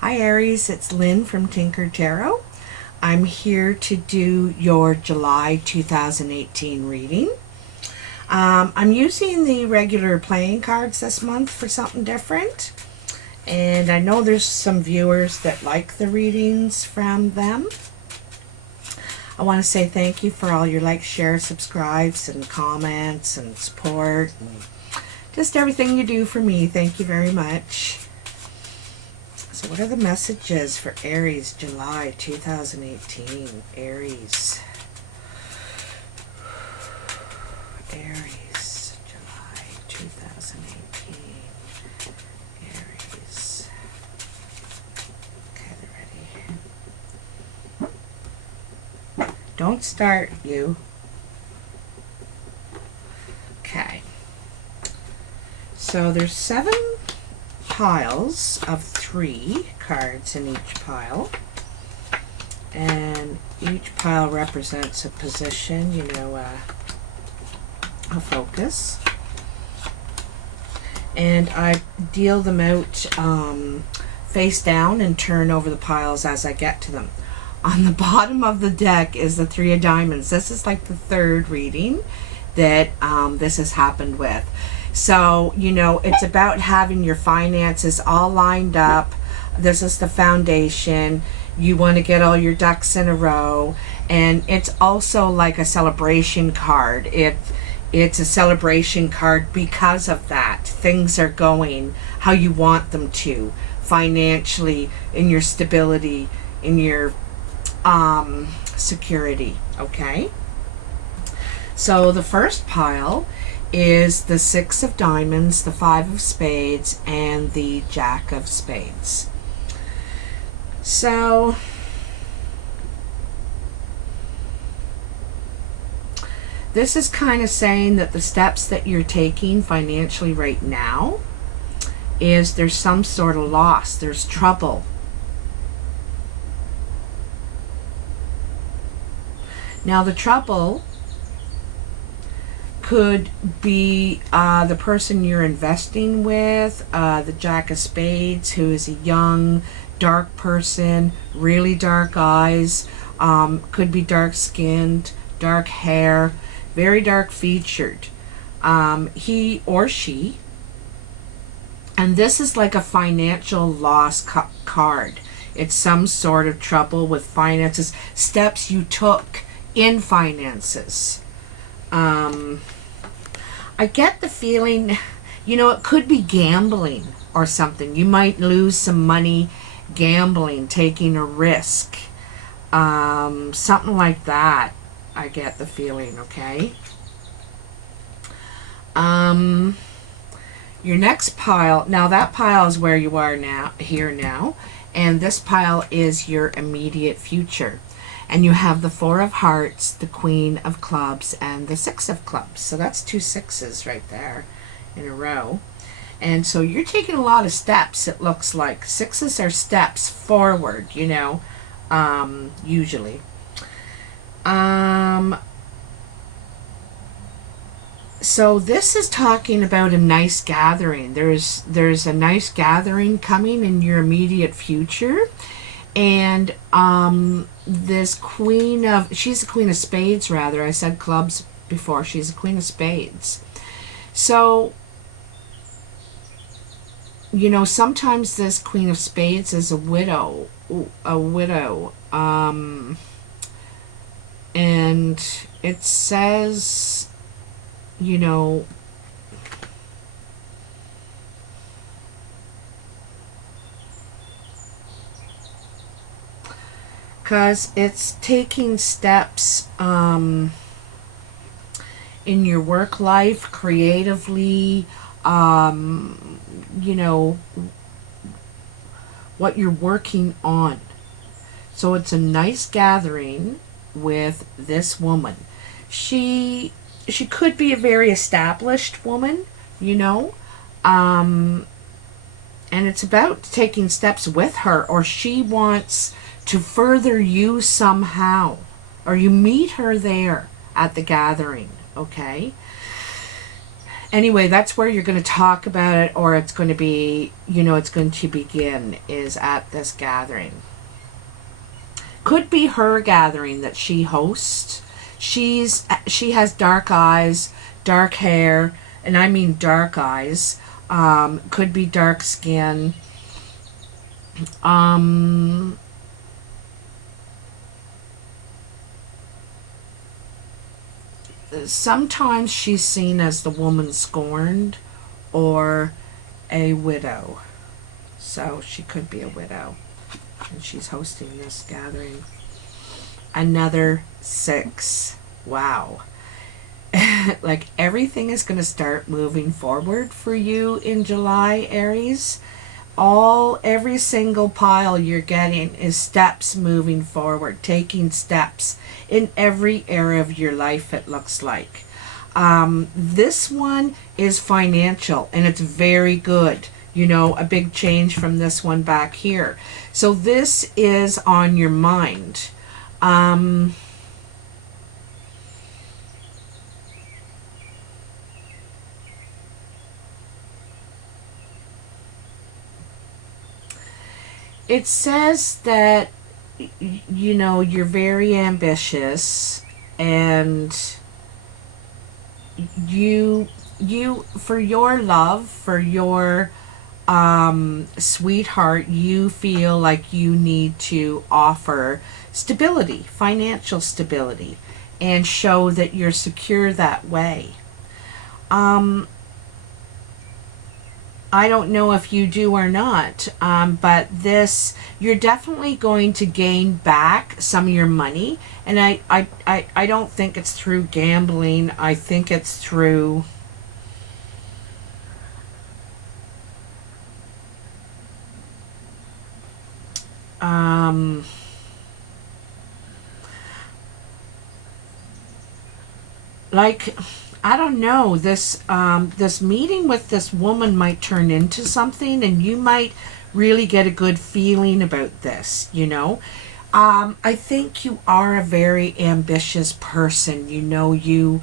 Hi Aries, it's Lynn from Tinker Tarot. I'm here to do your July 2018 reading. I'm using the regular playing cards this month for something different. And I know there's some viewers that like the readings from them. I want to say thank you for all your likes, shares, subscribes, and comments and support. And just everything you do for me. Thank you very much. So what are the messages for Aries, July 2018? Aries. Aries, July 2018. Aries. Okay, they're ready. Don't start, you. Okay. So there's 7 piles of 3 cards in each pile, and each pile represents a position, a focus, and I deal them out face down and turn over the piles as I get to them. On the bottom of the deck is the 3 of diamonds. This is like the 3rd reading that this has happened with. So, it's about having your finances all lined up. This is the foundation. You want to get all your ducks in a row. And it's also like a celebration card. It's a celebration card because of that. Things are going how you want them to. Financially, in your stability, in your security. Okay? So the first pile is the 6 of diamonds, the 5 of spades, and the Jack of spades. So this is kind of saying that the steps that you're taking financially right now is there's some sort of loss, there's trouble. Now the trouble could be the person you're investing with, the Jack of Spades, who is a young, dark person, really dark eyes, could be dark-skinned, dark hair, very dark-featured, he or she. And this is like a financial loss card. It's some sort of trouble with finances, steps you took in finances. I get the feeling, it could be gambling or something. You might lose some money gambling, taking a risk. Something like that. I get the feeling, okay? Your next pile, now that pile is where you are now, here now, and this pile is your immediate future. And you have the 4 of hearts, the Queen of clubs, and the 6 of clubs. So that's 2 6s right there in a row. And so you're taking a lot of steps, it looks like. 6s are steps forward, usually. So this is talking about a nice gathering. There's a nice gathering coming in your immediate future. And this she's a Queen of Spades, rather. I said clubs before. She's a Queen of Spades. So, sometimes this Queen of Spades is a widow. And it says, because it's taking steps in your work life, creatively, what you're working on. So it's a nice gathering with this woman. She could be a very established woman, and it's about taking steps with her, or she wants to further you somehow, or you meet her there at the gathering, okay? Anyway, that's where you're going to talk about it, or it's going to be, it's going to begin, is at this gathering. Could be her gathering that she hosts. She has dark eyes, dark hair, and I mean dark eyes. Could be dark skin. Sometimes she's seen as the woman scorned or a widow. So she could be a widow. And she's hosting this gathering. Another 6. Wow. Like everything is going to start moving forward for you in July, Aries. Every single pile you're getting is steps moving forward, taking steps in every area of your life, it looks like. This one is financial, and it's very good. A big change from this one back here. So this is on your mind. It says that, you're very ambitious, and you for your love, for your sweetheart, you feel like you need to offer stability, financial stability, and show that you're secure that way. I don't know if you do or not, but you're definitely going to gain back some of your money, and I don't think it's through gambling. I think it's through I don't know, this meeting with this woman might turn into something, and you might really get a good feeling about this, I think you are a very ambitious person. You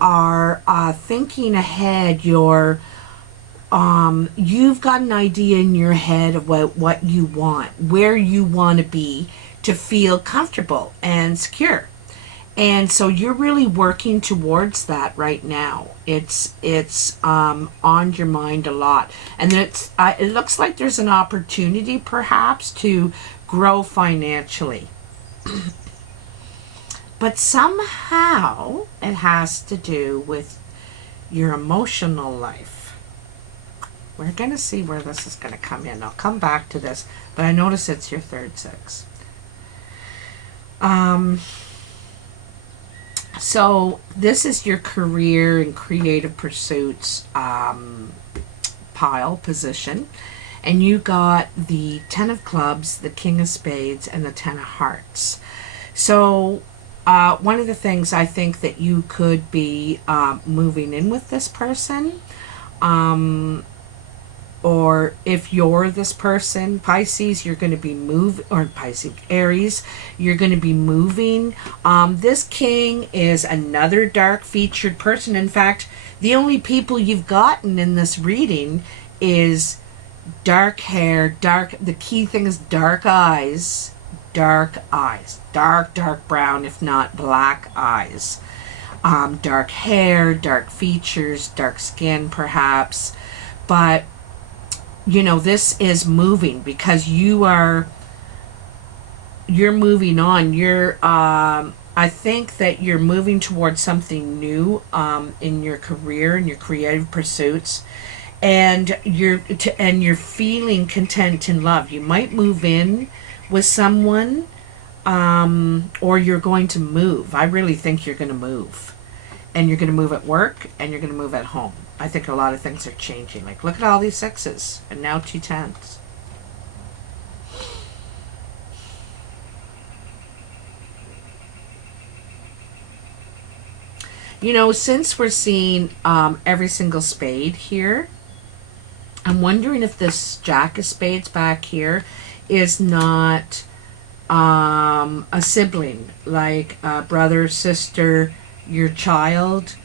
are thinking ahead. You've got an idea in your head about what you want, where you want to be to feel comfortable and secure. And so you're really working towards that right now. It's on your mind a lot. And it looks like there's an opportunity perhaps to grow financially. But somehow it has to do with your emotional life. We're going to see where this is going to come in. I'll come back to this, but I notice it's your third 6. So this is your career and creative pursuits pile position. And you got the 10 of clubs, the King of Spades, and the 10 of hearts. So one of the things I think that you could be moving in with this person, or if you're this person, Pisces, you're going to be Aries, you're going to be moving. This king is another dark featured person. In fact, the only people you've gotten in this reading is dark hair, the key thing is dark eyes, dark brown, if not black eyes. Dark hair, dark features, dark skin perhaps. But this is moving because you're moving on. I think that you're moving towards something new in your career and your creative pursuits, and you're feeling content in love. You might move in with someone, or you're going to move. I really think you're going to move, and you're going to move at work, and you're going to move at home. I think a lot of things are changing. Like, look at all these 6s, and now 2 10s. Since we're seeing every single spade here, I'm wondering if this Jack of Spades back here is not a sibling, like a brother, sister, your child.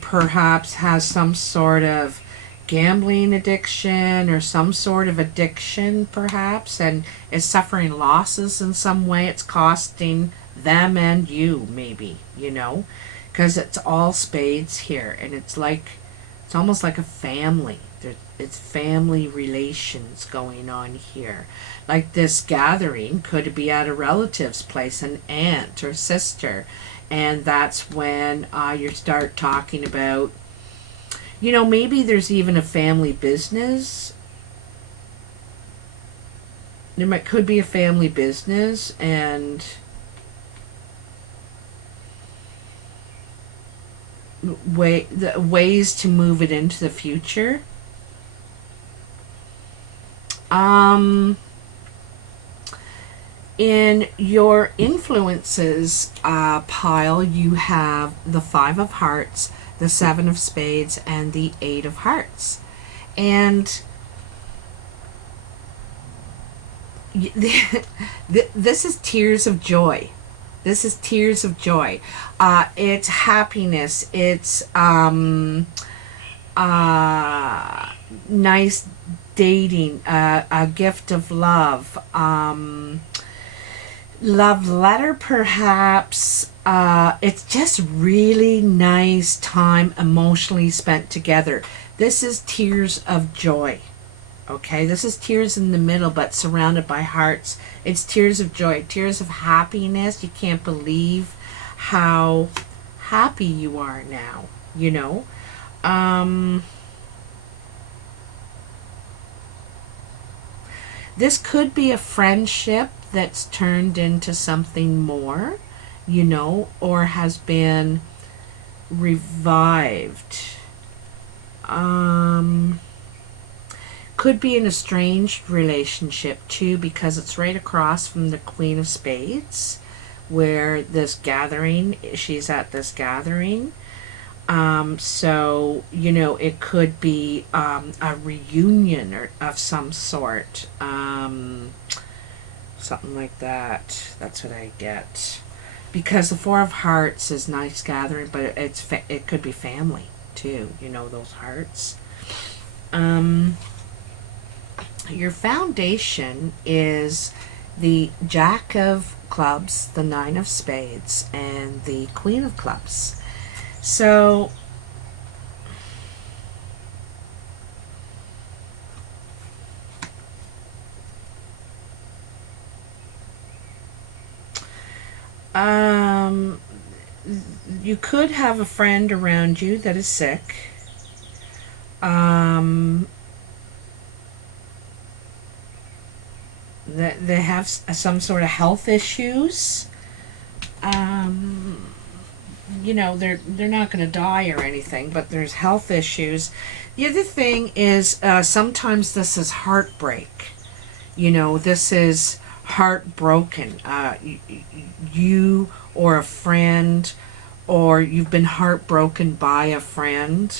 perhaps has some sort of gambling addiction or some sort of addiction perhaps, and is suffering losses in some way. It's costing them and you, maybe, because it's all spades here, and it's almost like a family. It's family relations going on here. Like this gathering could be at a relative's place, an aunt or sister, and that's when you start talking about, maybe there's even a family business. Could be a family business, and ways to move it into the future. In your influences pile, you have the 5 of Hearts, the 7 of Spades, and the 8 of Hearts. And this is tears of joy. This is tears of joy. It's happiness. It's nice dating, a gift of love, love letter perhaps. It's just really nice time emotionally spent together. This is tears of joy. Okay, this is tears in the middle, but surrounded by hearts. It's tears of joy, tears of happiness. You can't believe how happy you are now, This could be a friendship that's turned into something more, or has been revived. Could be an estranged relationship too, because it's right across from the Queen of Spades, where this gathering, she's at this gathering. So, it could be a reunion of some sort. Something like that. That's what I get. Because the 4 of Hearts is nice gathering, but it could be family too, those hearts. Your foundation is the Jack of Clubs, the 9 of Spades, and the Queen of Clubs. So you could have a friend around you that is sick. That they have some sort of health issues. They're not going to die or anything, but there's health issues. The other thing is sometimes this is heartbreak. This is heartbroken. You or a friend, or you've been heartbroken by a friend.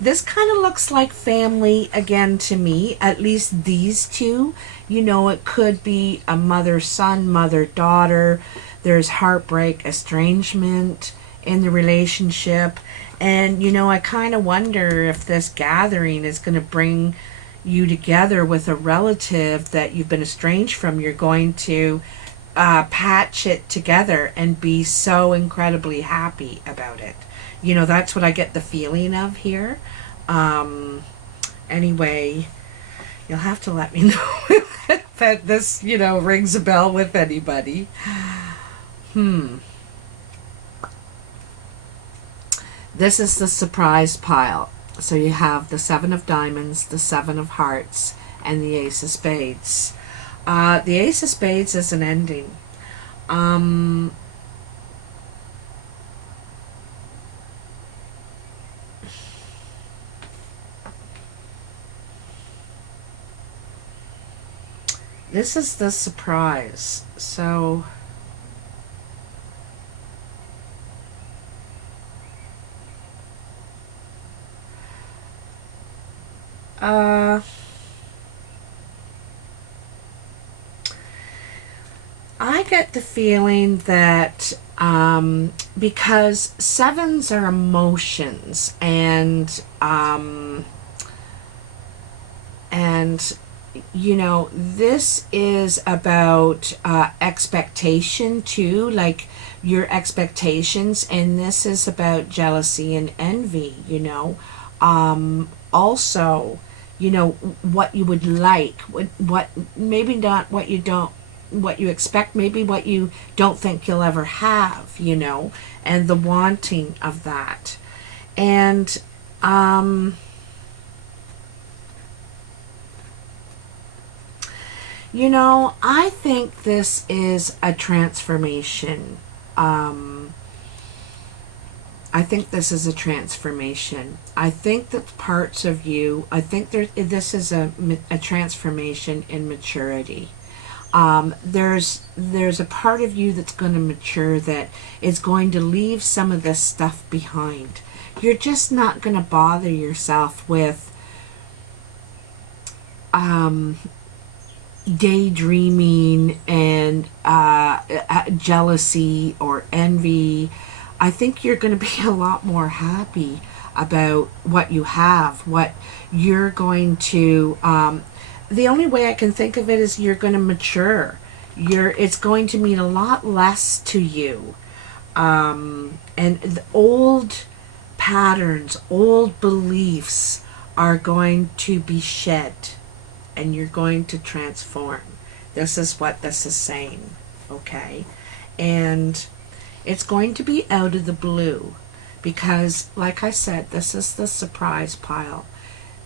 This kind of looks like family again to me, at least these two. It could be a mother-son, mother-daughter. There's heartbreak, estrangement in the relationship. And, I kind of wonder if this gathering is going to bring you together with a relative that you've been estranged from. You're going to patch it together and be so incredibly happy about it. That's what I get the feeling of here. Anyway, you'll have to let me know if this, rings a bell with anybody. This is the surprise pile. So you have the 7 of Diamonds, the 7 of Hearts, and the Ace of Spades. The Ace of Spades is an ending. This is the surprise. So get the feeling that because sevens are emotions, and you know, this is about expectation too, like your expectations, and this is about jealousy and envy, you know. Also, you know, what you would like, what maybe not what you don't, what you expect, maybe what you don't think you'll ever have, you know, and the wanting of that. And you know, I think this is a transformation. Um, I think this is a transformation. I think that parts of you, I think this is a transformation in maturity. There's a part of you that's going to mature, that is going to leave some of this stuff behind. You're just not going to bother yourself with daydreaming and jealousy or envy. I think you're going to be a lot more happy about what you have, what you're going to. The only way I can think of it is you're going to mature. It's going to mean a lot less to you, and the old patterns, old beliefs are going to be shed, and you're going to transform. This is what this is saying, okay? And it's going to be out of the blue because, like I said, this is the surprise pile.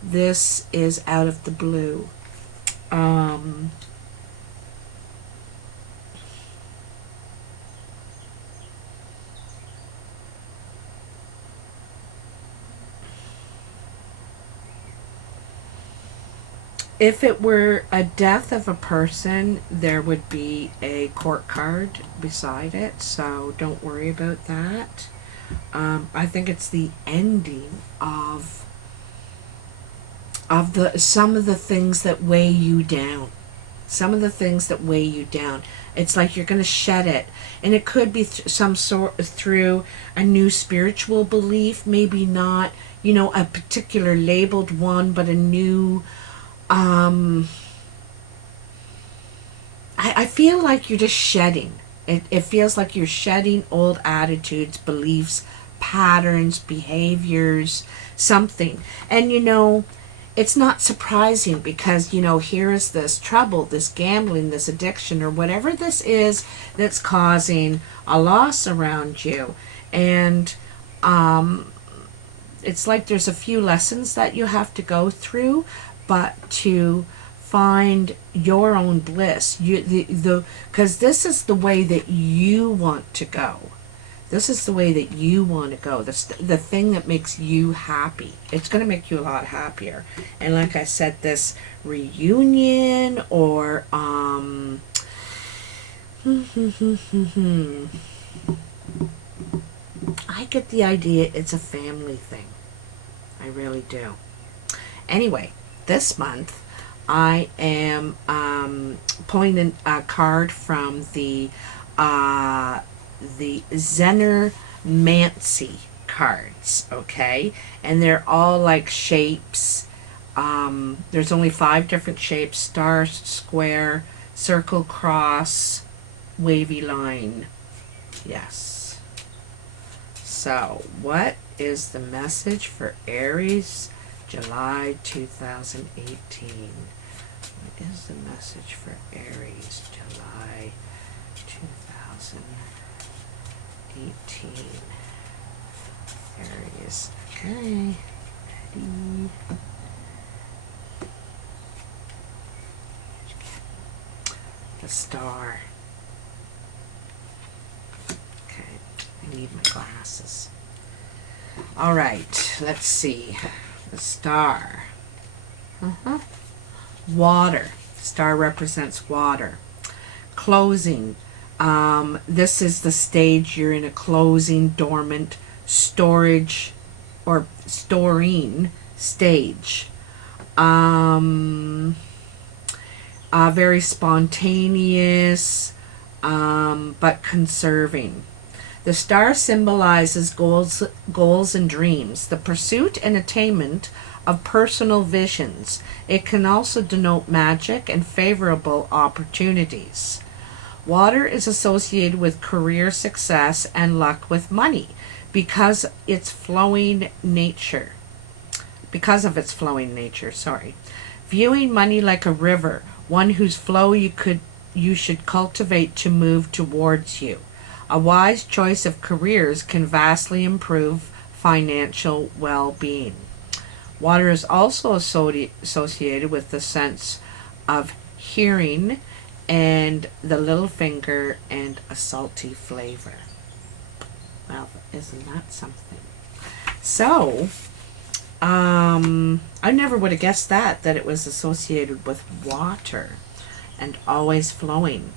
This is out of the blue. If it were a death of a person, there would be a court card beside it, so don't worry about that. I think it's the ending of the some of the things that weigh you down. Some of the things that weigh you down. It's like you're going to shed it, and it could be some sort through a new spiritual belief, maybe not, you know, a particular labeled one, but a new. I feel like you're just shedding. It feels like you're shedding old attitudes, beliefs, patterns, behaviors, something. And you know, it's not surprising because, you know, here is this trouble, this gambling, this addiction, or whatever this is that's causing a loss around you. And it's like there's a few lessons that you have to go through, but to find your own bliss, because this is the way that you want to go. This is the way that you want to go. This the thing that makes you happy. It's going to make you a lot happier. And like I said, this reunion or I get the idea it's a family thing. I really do. Anyway, this month I am pulling a card from the Zener-Mancy cards, okay? And they're all like shapes. There's only 5 different shapes: star, square, circle, cross, wavy line. Yes. So, what is the message for Aries, July 2018? What is the message for Aries, July 2018? Aries. Okay. Ready. The star. Okay. I need my glasses. All right. Let's see. The star. Water. Star represents water. Closing. This is the stage you're in, a closing, dormant, storage, or storing stage. Very spontaneous, but conserving. The star symbolizes goals and dreams, the pursuit and attainment of personal visions. It can also denote magic and favorable opportunities. Water is associated with career success and luck with money because of its flowing nature. Viewing money like a river, one whose flow you should cultivate to move towards you. A wise choice of careers can vastly improve financial well-being. Water is also associated with the sense of hearing and the little finger and a salty flavor. Well, isn't that something? So, I never would have guessed that it was associated with water and always flowing.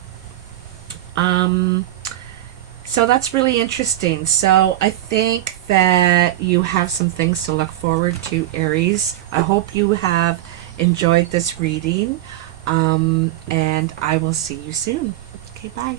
So that's really interesting. So I think that you have some things to look forward to, Aries. I hope you have enjoyed this reading, and I will see you soon. Okay, bye.